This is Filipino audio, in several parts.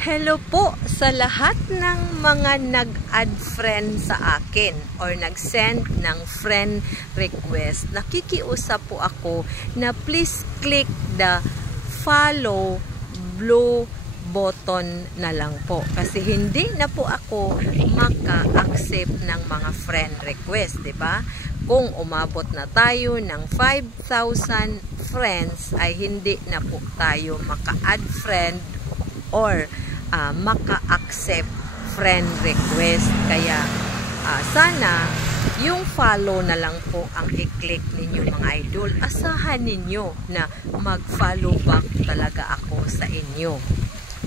Hello po sa lahat ng mga nag-add friend sa akin or nag-send ng friend request. Nakikiusap po ako na please click the follow blue button na lang po. Kasi hindi na po ako maka-accept ng mga friend request, diba? Kung umabot na tayo ng 5,000 friends ay hindi na po tayo maka-add friend or maka-accept friend request. Kaya sana yung follow na lang po ang i-click ninyo mga idol. Asahan ninyo na mag-follow back talaga ako sa inyo.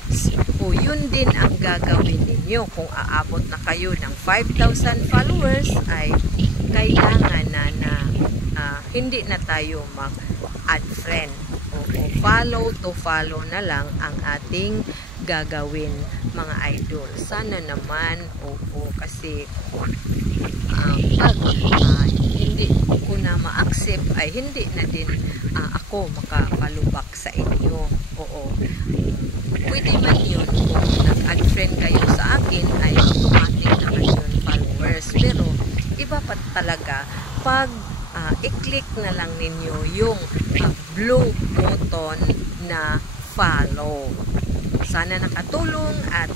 So yun din ang gagawin ninyo. Kung aabot na kayo ng 5,000 followers ay kailangan na hindi na tayo mag-add friend. O follow to follow na lang ang ating gagawin mga idol. Sana naman, kasi pag hindi ko na ma-accept ay hindi na din ako maka-follow back sa inyo. Pwede man yun kung nag-add friend kayo sa akin ay automatic naman yun followers. Pero iba pa talaga pag i-click na lang ninyo yung blue button na follow. Sana nakatulong at